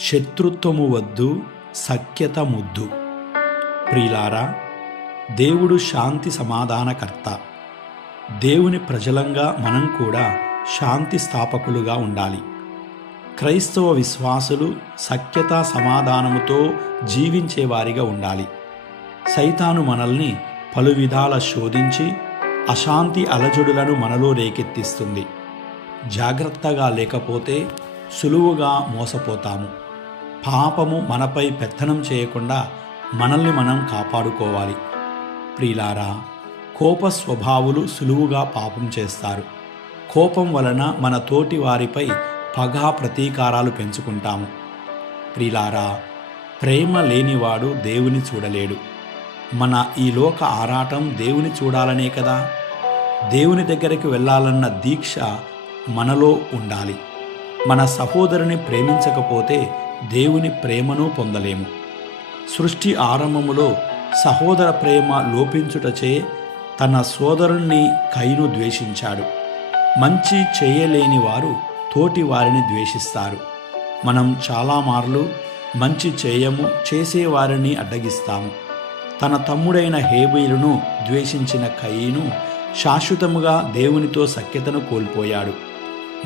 శత్రుత్వము వద్దు, సఖ్యత ముద్దు. ప్రియులారా, దేవుడు శాంతి సమాధానకర్త. దేవుని ప్రజలంగా మనం కూడా శాంతి స్థాపకులుగా ఉండాలి. క్రైస్తవ విశ్వాసులు సఖ్యత సమాధానముతో జీవించేవారిగా ఉండాలి. సైతాను మనల్ని పలు విధాల శోధించి అశాంతి అలజడులను మనలో రేకెత్తిస్తుంది. జాగ్రత్తగా లేకపోతే సులువుగా మోసపోతాము. పాపము మనపై పెత్తనం చేయకుండా మనల్ని మనం కాపాడుకోవాలి. ప్రియులారా, కోప స్వభావులు సులువుగా పాపం చేస్తారు. కోపం వలన మన తోటి వారిపై పగా ప్రతీకారాలు పెంచుకుంటాము. ప్రియులారా, ప్రేమ లేనివాడు దేవుని చూడలేడు. మన ఈ లోక ఆరాటం దేవుని చూడాలనే కదా. దేవుని దగ్గరికి వెళ్ళాలన్న దీక్ష మనలో ఉండాలి. మన సహోదరుని ప్రేమించకపోతే దేవుని ప్రేమను పొందలేము. సృష్టి ఆరంభములో సహోదర ప్రేమ లోపించుటచే తన సోదరుణ్ణి కయీను ద్వేషించాడు. మంచి చేయలేని వారు తోటి వారిని ద్వేషిస్తారు. మనం చాలా మార్లు మంచి చేయము, చేసేవారిని అడ్డగిస్తాము. తన తమ్ముడైన హేబేలును ద్వేషించిన కయీను శాశ్వతముగా దేవునితో సఖ్యతను కోల్పోయాడు.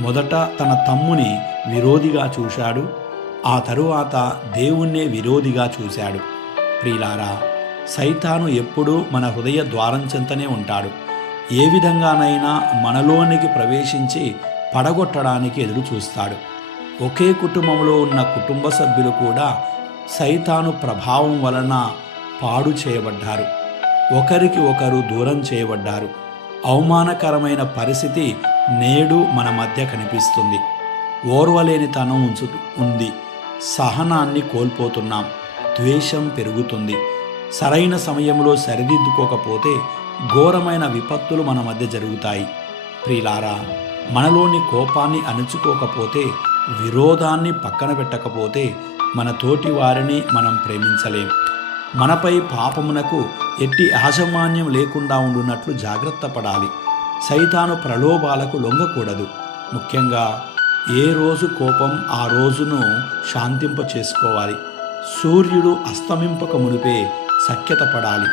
మొదట తన తమ్ముని విరోధిగా చూశాడు, ఆ తరువాత దేవుణ్ణే విరోధిగా చూశాడు. ప్రియులారా, సైతాను ఎప్పుడూ మన హృదయ ద్వారం చెంతనే ఉంటాడు. ఏ విధంగానైనా మనలోనికి ప్రవేశించి పడగొట్టడానికి ఎదురు చూస్తాడు. ఒకే కుటుంబంలో ఉన్న కుటుంబ సభ్యులు కూడా సైతాను ప్రభావం వలన పాడు చేయబడ్డారు. ఒకరికి ఒకరు దూరం చేయబడ్డారు. అవమానకరమైన పరిస్థితి నేడు మన మధ్య కనిపిస్తుంది. ఓర్వలేనితనం ఉంది. సహనాన్ని కోల్పోతున్నాం. ద్వేషం పెరుగుతుంది. సరైన సమయంలో సరిదిద్దుకోకపోతే ఘోరమైన విపత్తులు మన మధ్య జరుగుతాయి. ప్రియులారా, మనలోని కోపాన్ని అణుచుకోకపోతే, విరోధాన్ని పక్కన పెట్టకపోతే మన తోటి వారిని మనం ప్రేమించలేం. మనపై పాపమునకు ఎట్టి యాజమాన్యం లేకుండా ఉండున్నట్లు జాగ్రత్త పడాలి. సైతాను ప్రలోభాలకు లొంగకూడదు. ముఖ్యంగా ఏ రోజు కోపం ఆ రోజును శాంతింప చేసుకోవాలి. సూర్యుడు అస్తమింపక మునిపే సఖ్యత పడాలి.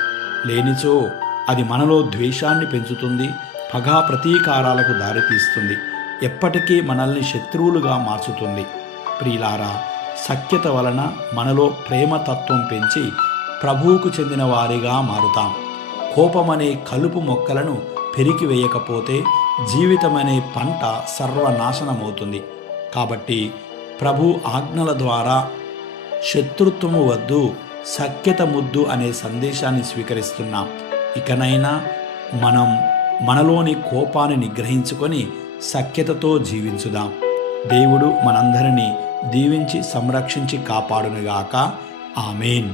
లేనిచో అది మనలో ద్వేషాన్ని పెంచుతుంది, పగా ప్రతీకారాలకు దారితీస్తుంది, ఎప్పటికీ మనల్ని శత్రువులుగా మార్చుతుంది. ప్రియులారా, సఖ్యత వలన మనలో ప్రేమతత్వం పెంచి ప్రభువుకు చెందిన వారిగా మారుతాం. కోపమనే కలుపు మొక్కలను పెరికివేయకపోతే జీవితమనే పంట సర్వనాశనమవుతుంది. కాబట్టి ప్రభు ఆజ్ఞల ద్వారా శత్రుత్వము వద్దు, సఖ్యత ముద్దు అనే సందేశాన్ని స్వీకరిస్తున్నాం. ఇకనైనా మనం మనలోని కోపాన్ని నిగ్రహించుకొని సఖ్యతతో జీవించుదాం. దేవుడు మనందరినీ దీవించి సంరక్షించి కాపాడునుగాక. ఆమేన్.